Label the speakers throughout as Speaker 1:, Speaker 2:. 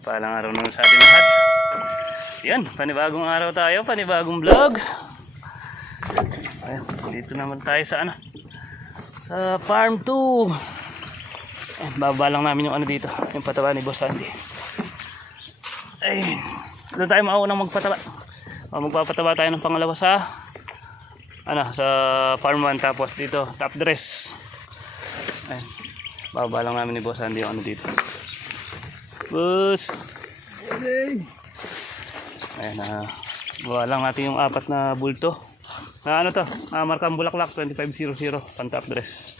Speaker 1: Mapagpalang araw naman sa ating lahat. Yan, panibagong araw tayo, panibagong vlog. Ayan, dito naman tayo sa ano, sa farm 2. Ayan, baba lang namin yung ano dito, yung pataba ni Boss Andy. Ay, doon tayo maunang magpataba. O, magpapataba tayo ng pangalawa sa ano, sa farm 1 tapos dito, top dress. Ayan. Baba lang namin ni Boss Andy yung ano dito. Boss! Ayan na. Bawa lang natin yung apat na bulto. Na ano to? Ah, markang bulaklak 2500 pan top dress.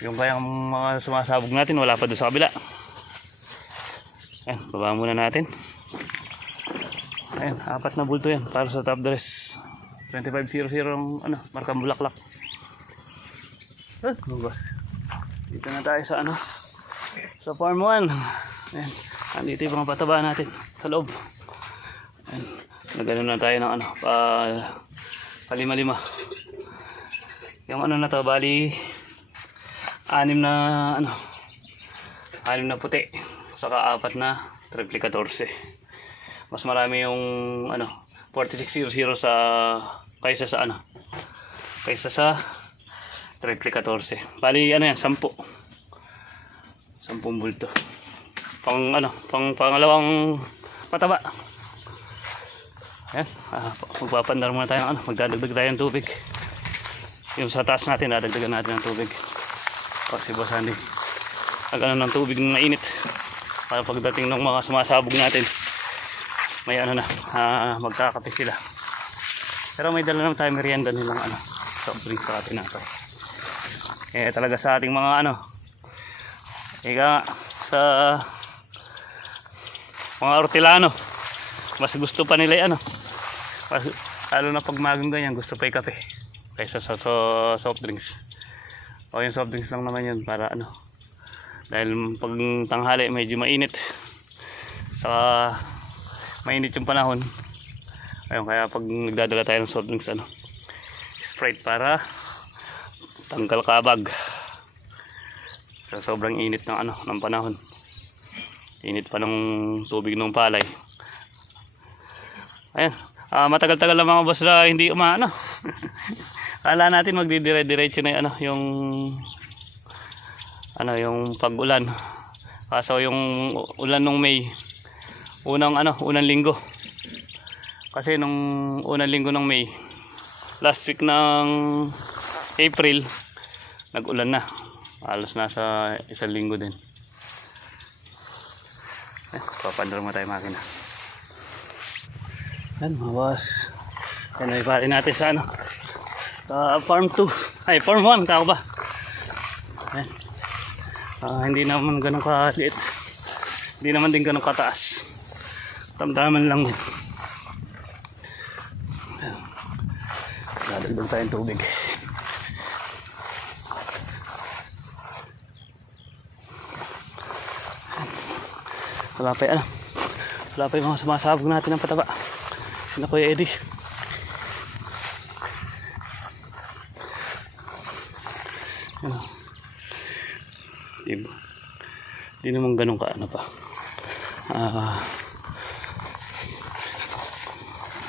Speaker 1: Yung kayang mga sumasabog natin wala pa doon sa kabila. Ayan, baba muna natin. Ayan, apat na bulto yan para sa top dress. 2500 ang ano, markang bulaklak. Ah. Dito na tayo sa ano, sa farm 1. Ayan, andito yung mga pataba natin sa loob. Ayan, nagano na tayo ng ano, pa, palima-lima. Yung ano na to, bali, anim na ano, anim na puti. Saka apat na triple 14. Mas marami yung ano, 4600 sa kaysa sa ano, kaysa sa triple 14. Bali ano yan, 10. 10 bulto. Pang ano, pang pangalawang pataba. Ayan, ah, magpapandar muna tayo ng ano, magdadagdag tayo ng tubig. Yung sa taas natin, dadagdagan natin ng tubig. Kasi boss Andy, nag ano ng tubig na mainit. Para pagdating ng mga sumasabog natin, may ano na, ah, magkakape sila. Pero may dala naman tayo merienda nilang ano, soft drinks sa atin nato. Eh talaga sa ating mga ano, ika sa mga ortilano, mas gusto pa nila ano, mas, lalo na pag magang ganyan, gusto pa yung kape kaysa sa, sa soft drinks. O yung soft drinks lang naman yun para ano, dahil pag tanghali medyo mainit, saka mainit yung panahon, ayun kaya pag nagdadala tayo ng soft drinks ano, Sprite para tanggal kabag sa sobrang init ng ano ng panahon. Init pa ng tubig ng palay. Ayan. Ah, matagal-tagal lang mga boss na hindi umaano. Kala natin magdidire-diretso na ano yung ano yung pag-ulan. Kaso yung ulan nung May unang ano unang linggo. Kasi nung unang linggo ng May last week ng April nag-ulan na halos nasa isang linggo din. Eh, papandar mo tayo makina. Yan boss. Yan ay pari natin sa ano? Sa farm 2 ay farm 1 tao ba? Ah, hindi naman ganun kaliit. Hindi naman din ganun kataas. Tamdaman lang din Dadagdag tayong tubig. Wala pa yung ano. Wala pa yung mga sumasabog natin ng pataba. Sina Kuya Eddie. Ano. Di ba? Di naman ganun ka ano pa. Ah.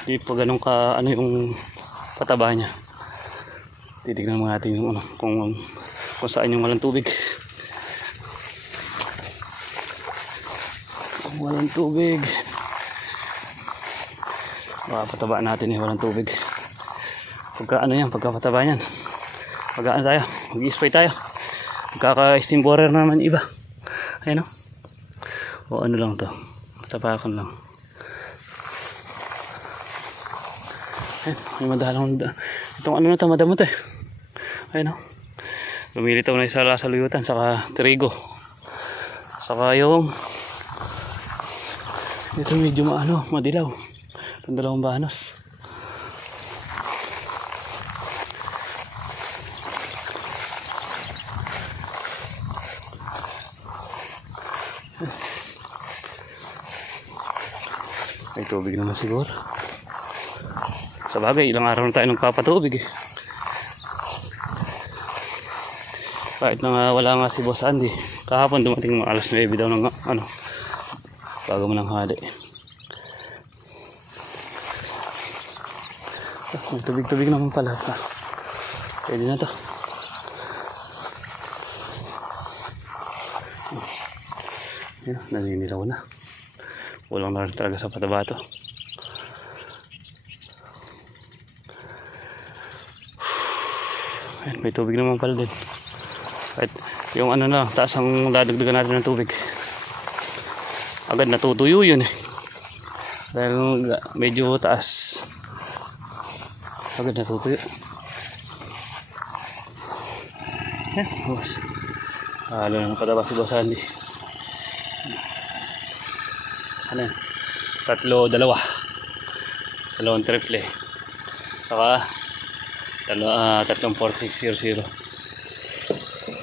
Speaker 1: di pa ganun ka ano yung pataba niya. Titignan mo natin yung ano, kung, kung saan yung walang tubig. Kung walang tubig. Baka pataba natin yung walang tubig. Pagka ano yan, pagka pataba yan. Pagka ano tayo, mag-spray tayo. Magkaka-steam borer naman iba. Ayan o. O ano lang to. Tapakan lang. Ayan, may madalang da- itong ano na to, madamot eh. Ayan o. Lumilitaw na isa sa luyutan, saka trigo. Saka yung ito medyo maano, madilaw. Itong dalawang banos. May tubig naman siguro. Sa bagay, ilang araw na tayo nagpapatubig eh. Kahit na nga wala nga si Boss Andy. Kahapon dumating mga alas 9 daw ng ano. Bago mo ng hali. May tubig-tubig naman pala. Ah, Pwede na to. Yan, naninilaw na. Walang na rin talaga sa pataba to. Ayan, may tubig naman pala din. Kahit yung ano na, taas ang dadagdagan natin ng tubig. Agad natutuyo yun eh. Dahil medyo taas. Agad natutuyo. Yan, boss. Halo na ng pataba si Boss Andy. Ano yan? Tatlo, dalawa. Dalawang triple. Saka, talo, ah, tatlong 4600.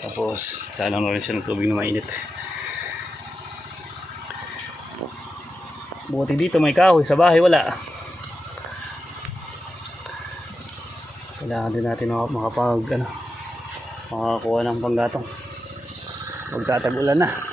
Speaker 1: Tapos, sana na rin siya ng tubig na mainit. Buti dito may kahoy, sa bahay wala. Kailangan din natin mak- makapag, ano, makakuha ng panggatong. Magtatag-ulan na.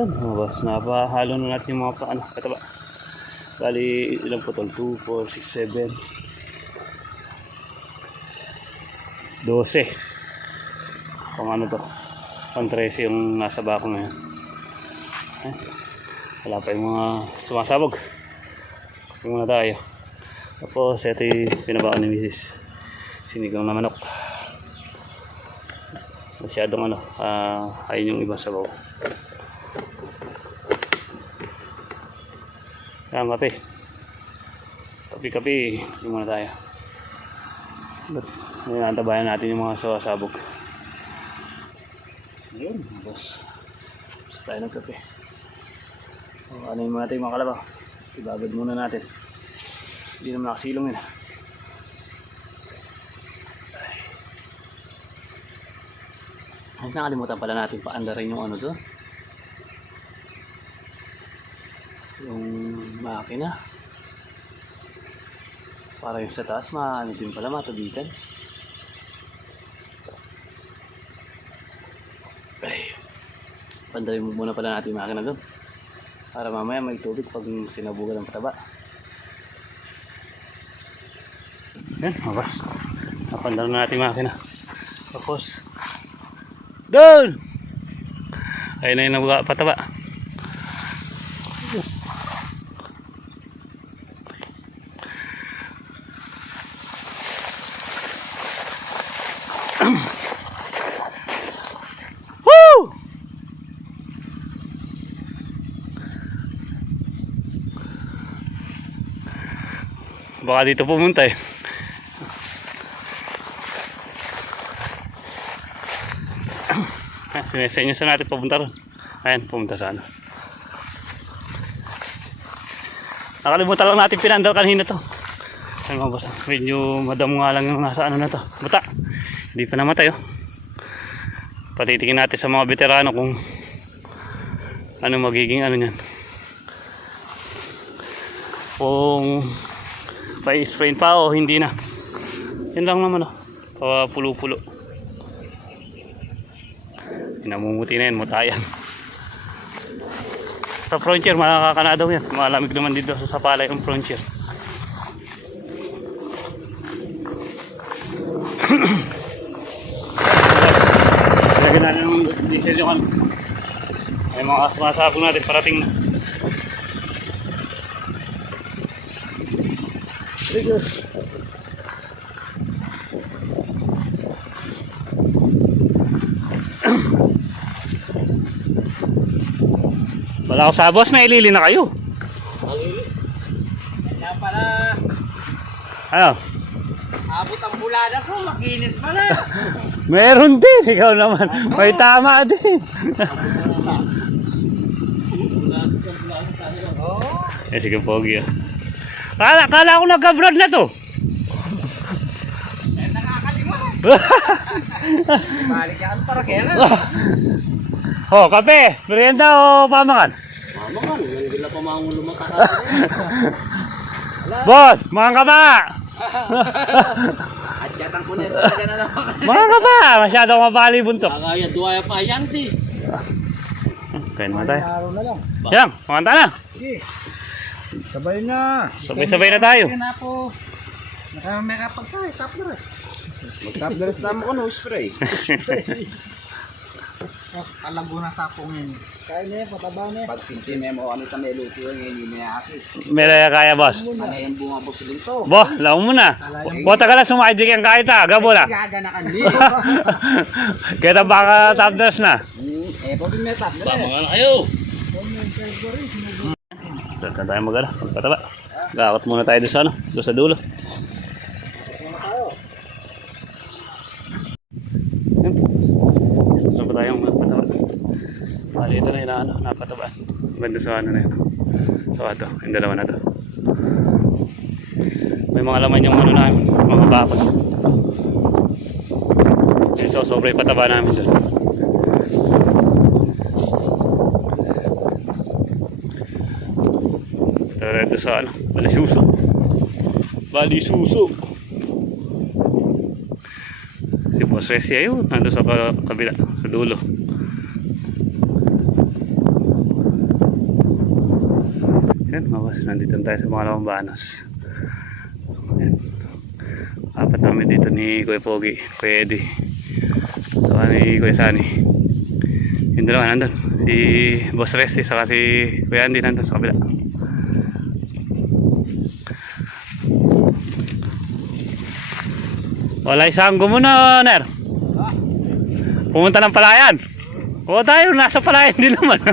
Speaker 1: Yan, mga boss. Napahalo na natin yung mga pa, ano, kataba. Bali, ilang putol? 2, 4, 6, 7. 12. Pang ano to? Pang 13 yung nasa bako ngayon. Eh, wala pa yung mga sumasabog. Yung muna tayo. Tapos, ito yung pinabako ni Mrs. Sinigang na manok. Masyadong ano, ah, ayun yung ibang sabaw. Yan, kape. Kape-kape. Yung muna tayo. Nantabayan natin yung mga sawasabog. Ayun. Gusto tayo ng kape. So, ano yung muna tayo mga kalabaw? Ibabad muna natin. Hindi naman nakasilong yun. Ay, nakalimutan pala natin paanda rin yung ano doon. yung makina. Para yung sa taas maano din pala matubigan ay pandarin mo muna pala natin yung makina doon. Para mamaya may tubig pag sinabugan ng pataba. Yan mabas. Napandar na natin yung makina. Tapos doon! Ayun na yung pataba Baka dito pumunta eh. Sinesenyo sa natin papunta ron. Ayan, pumunta sa ano. Nakalimutan lang natin pinandal kanina to. Ayan mga boss, ah. medyo madamo nga lang yung nasa ano na to. Bata, hindi pa namatay oh. Patitingin natin sa mga veterano kung ano magiging ano niyan. Kung pa-sprain pa o hindi na. Yan lang naman oh. Papulo-pulo. Namumuti na yan, mutayan. Sa frontier, makakakanadaw yan. Malamig naman dito sa sapala yung frontier. Lagyan natin ng diesel yung ano. May mga sumasabog natin parating na. Good. Wala ako sa boss, may ilili na kayo.
Speaker 2: Kaya pala,
Speaker 1: Ano?
Speaker 2: abot ang bulada ko, makinit pala.
Speaker 1: Meron din, ikaw naman. May tama din.
Speaker 2: Oo.
Speaker 1: eh, sige, Pogi. ah. Kala, kala ko nag-abroad na to.
Speaker 2: Eh, nakakalimutan. Balik yan para kaya nga.
Speaker 1: oh, kape, merienda o pamakan?
Speaker 2: Mama ka, hindi na pa mangulo makaka.
Speaker 1: Boss, mga kaba!
Speaker 2: At yatang ko na ito na naman.
Speaker 1: Mga kaba! Masyadong mabali buntok.
Speaker 2: Kagaya duwaya pa yan, ti.
Speaker 1: Kaya naman tayo.
Speaker 2: Araw na lang.
Speaker 1: Yan, kumanta na.
Speaker 2: Sige. Sabay na.
Speaker 1: Sabay-sabay na tayo.
Speaker 2: May kapag tayo, top dress. Mag-top dress naman ko, no spray. Oh, alago na sa pong yun. Kaya niya, pataba niya. Pag pinti mo, ano ka may luto yung hindi niya aki.
Speaker 1: Meron kaya, boss.
Speaker 2: Ano yung bunga po sila ito?
Speaker 1: Bo, lawan mo na. Bo, taga lang sumakit yung kahit ha. Gabo na.
Speaker 2: Gaga na kandi.
Speaker 1: Kaya baka top dress na.
Speaker 2: Eh, pwede may top dress.
Speaker 1: na kayo. Start na tayo mag-ala. Magpataba. Muna tayo doon sa ano. Doon sa dulo. Saan pa tayong magpataba? Bali, ito na yung ano, napatabaan. Banda sa ano na yun. So, ito. Yung dalawa na to. May mga laman yung ano namin. Mga bakod. So, sobra yung pataba namin doon. Sa ano, Balisuso. Balisuso. Si Boss Resi ayun, nando sa ka- kabila, sa dulo. Yan, mga boss, nandito na tayo sa mga lamang banos. Apat namin dito ni Kuya Pogi, Kuya Eddie. So, ni Kuya Sani. Yung dalawa nandun. Si Boss Resi, saka si Kuya Andy nandun sa kabila. Wala isang muna, Ner. Pumunta ng palayan. O tayo, nasa palayan din naman.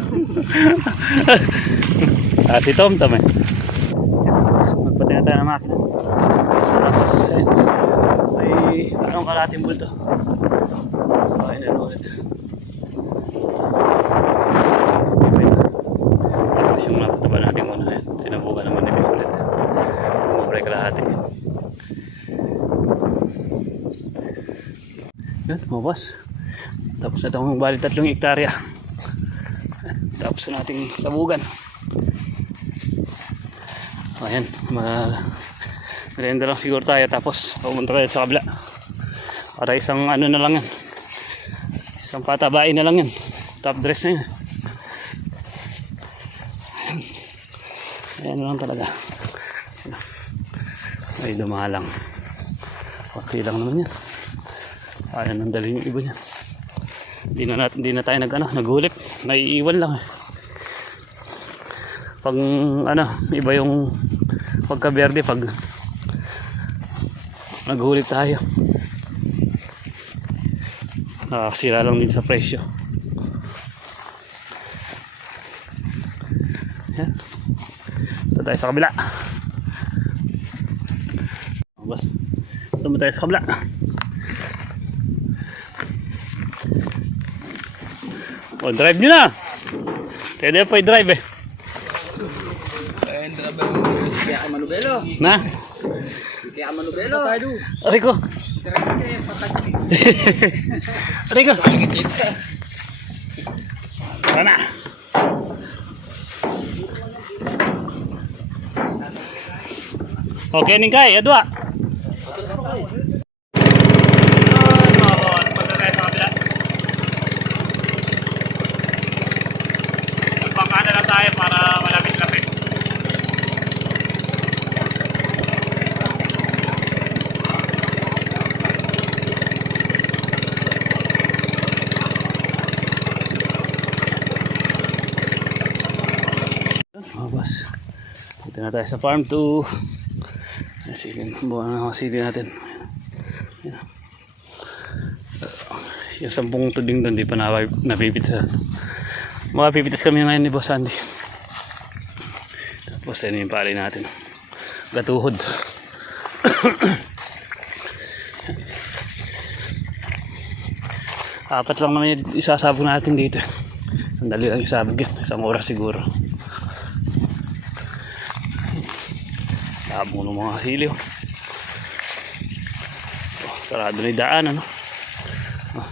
Speaker 1: ah, si Tom Tom eh. Magpatay na tayo ng makina. Tapos, may anong kalating bulto. Okay na ulit. Iba ito. Tapos yung napataba natin muna. Ayan, sinabukan naman ni Miss ulit. Sumabray kalahati. Yan, mga boss. Tapos na itong bali tatlong hektarya. Tapos na nating sabugan. Ayan, ma merienda lang siguro tayo tapos pumunta tayo sa kabila. Para isang ano na lang yan. Isang patabain na lang yan. Top dress na. Ayan. Ayan lang talaga. Ay, dumalang. Okay lang naman yan. Ayaw nang dalhin yung iba niya. Hindi na, nat- hindi na tayo nag, ano, naghulik. Naiiwan lang. Pag ano, iba yung pagka-verde pag naghulik tayo. Nakakasira lang din sa presyo. Yan. So tayo sa kabila. Bas. Tayo sa kabila. O, drive nyo na. Pwede pa i-drive eh.
Speaker 2: Kaya ka manubelo?
Speaker 1: Na?
Speaker 2: Kaya ka manubelo? Patagin.
Speaker 1: Rico! Tara na! Okay, ning kay, adwa. Pangkana na tayo para malapit-lapit. Mga boss. Dito na tayo sa farm to Silin, buwan na mga sili natin. Ayan. Uh, yung sampung tubing doon, di pa na, napipitas. Makapipitas kami ngayon ni Boss Andy. Tapos ano yung pali natin. Gatuhod. Apat lang naman yung isasabog natin dito. Sandali lang isabog yan. Isang oras siguro. Labo ng mga siliw. Oh, sarado na yung daan, ano? Oh.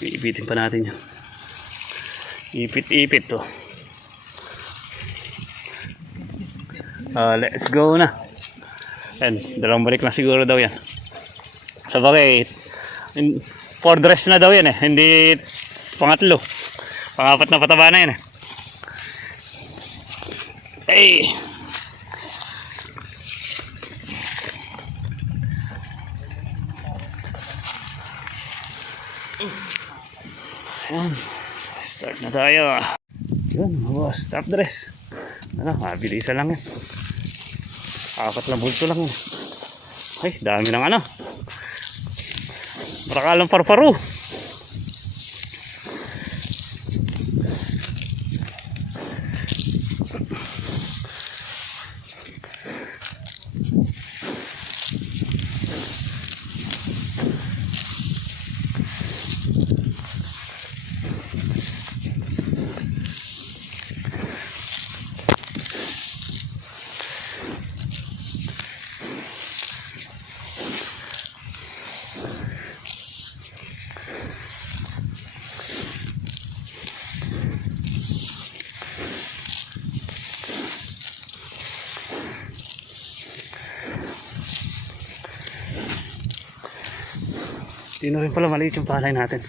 Speaker 1: Iipitin pa natin yan. Ipit-ipit to. Ah, let's go na. Yan, dalawang balik na siguro daw yan. Sa bagay, four dress na daw yan eh. Hindi pangatlo. Pangapat na pataba na yan eh. Hey! Ayan. Start na tayo. Yun, boss. Top dress. Ano, mabilisa lang yan. Apat na bulto lang yan. Ay, dami ng ano. Marakalang parparu. Sino rin pala maliit yung palay natin.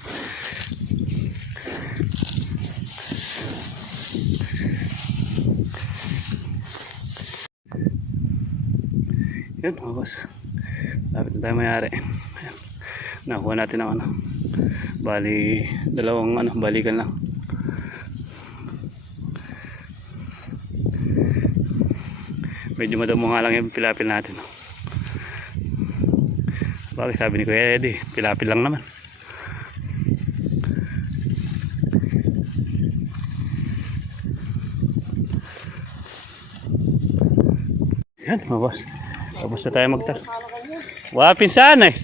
Speaker 1: Yun mga boss. Lapit na tayo mayari. Ayan. Nakuha natin ang ano. Bali, dalawang ano, balikan lang. Medyo madamo nga lang yung pilapil natin. No? Bakit sabi ni Kuya Eddie, pilapil lang naman. Yan mga boss. Tapos na tayo magtas. Wala pinsan eh.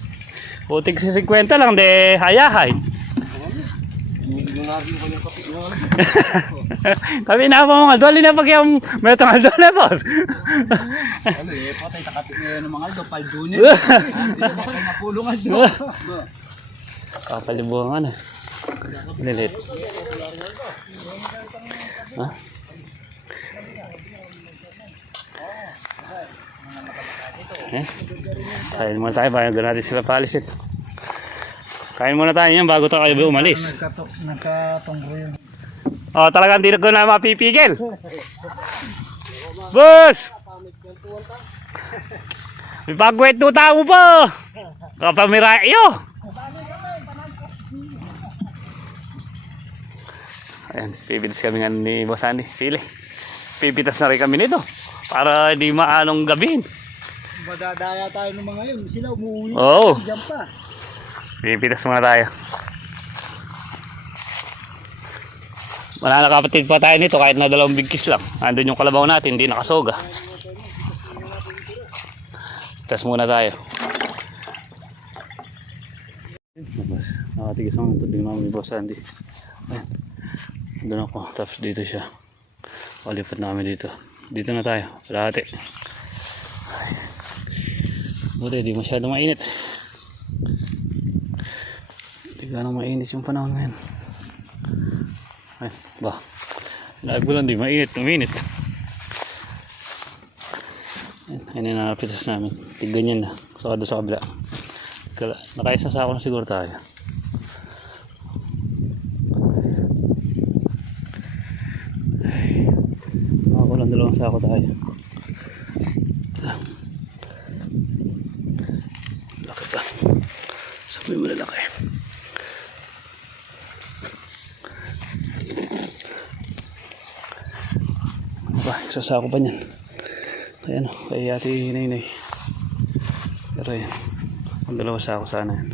Speaker 1: Putik si 50 lang, de hayahay. Kami na pa mga doli na pag yung metong doli boss.
Speaker 2: Ano eh, patay takapit ngayon ng mga aldo, paldunin. Hindi na kayo napulungan do.
Speaker 1: Kapalibuhan na. Lilit. Ha? Eh? Kain muna tayo bago natin sila palisin. Kain muna tayo yan bago tayo umalis.
Speaker 2: Nagkato, nagkatunggo yun.
Speaker 1: Oh, talagang di ko na mapipigil. Boss! Do tao po. Kapamirayo. Ayan, pipitas kami nga ni Boss Andy. Sili. Pipitas na rin kami nito. Para hindi maanong gabihin.
Speaker 2: Madadaya tayo ng mga yun. Sila umuwi.
Speaker 1: Oo.
Speaker 2: Pa.
Speaker 1: Pipitas muna tayo. Wala na kapatid pa tayo nito kahit na dalawang bigkis lang. Andun yung kalabaw natin, hindi nakasoga. Tas muna tayo. Labas. Nakatigis ang tubig namin ni Boss Andy. Ayan. Doon ako. Tapos dito siya. Palipat namin dito. Dito na tayo. Palahati. Buti, di masyado mainit. Hindi ganang mainit yung panahon ngayon. Ay, ba? Nagbulan, di mainit, uminit. Ayun, na napitas namin. Tignan na. Saka doon sa kabila. Nakaisa sa ako na siguro tayo. Ay, Nakakulang dalawang sako tayo. Laki pa. Sabi mo lalaki. Ba? Isasako pa niyan. Kaya ano, kay ate Nainay. Pero yan. Ang dalawa sako sana yan.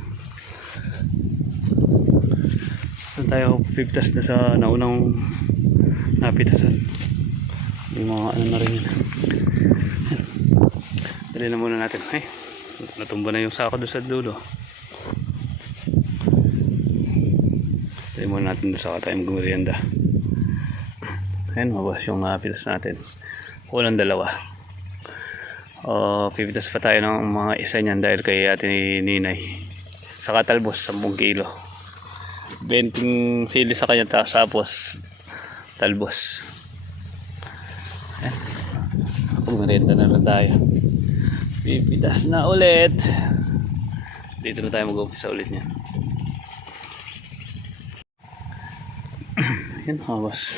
Speaker 1: Doon tayo piptas na sa naunang napitasan. Yung mga ano na rin. Yan. Dali na muna natin. Ay, natumba na yung sako doon sa dulo. Dali muna natin doon sa tayo magmerienda. Ayan, mabas yung napitas natin. Kulang dalawa. O, pipitas pa tayo ng mga isa niyan dahil kay ate ni Ninay. Sa katalbos, 10 kilo. 20 sili sa kanya tapos, talbos. Ayan. Pagmerienda na lang tayo. Pipitas na ulit. Dito na tayo mag-umpisa ulit niyan. Yan, habas.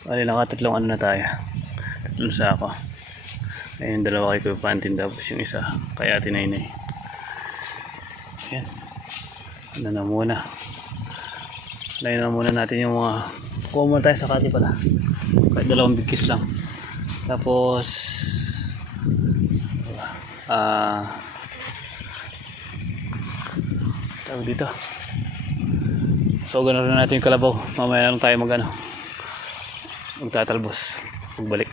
Speaker 1: Bali, nakatatlong ano na tayo. Tatlong sako. Ayun, dalawa kay Kuya Pantin tapos yung isa kay Ate Nainay. Yan. Ano na muna. Layo na muna natin yung mga kuha muna tayo sa kati pala. Kahit dalawang bigkis lang. Tapos ah tawag dito. So ganoon na natin yung kalabaw. Mamaya lang tayo mag ano. Magtatalbos. Pagbalik.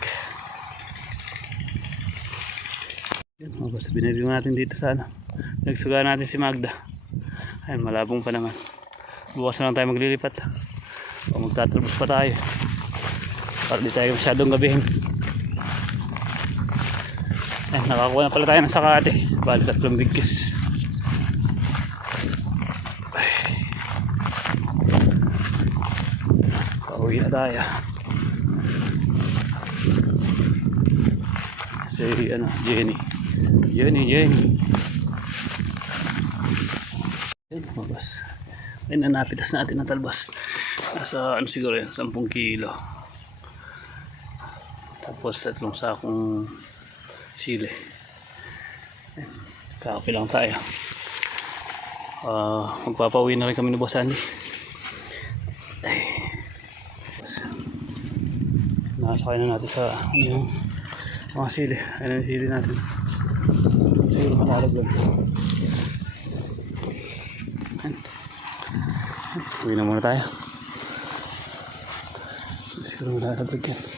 Speaker 1: Yan, mga boss, binili natin dito sa ano. Nagsuga natin si Magda. Ayun, malabong pa naman. Bukas na lang tayo maglilipat. O magtatalbos pa tayo. Para di tayo masyadong gabihin. Ayun, nakakuha na pala tayo ng sakate. Bali tatlong bigkis. Pauwi na tayo. Si ano, Jenny. Jenny, Jenny. Yan, mabas. Ayun, nanapitas natin ang talbas. Nasa ano siguro yan, 10 kilo. Tapos tatlong sakong sili. Ayun, Kape lang tayo. Ah, magpapauwi na rin kami ni Boss Andy. Ay. Nakasakay na natin sa ano yung mga sili. Ano yung sili natin? Siguro malalaglag. Ayan. Uwi na muna tayo. Siguro malalaglag yan.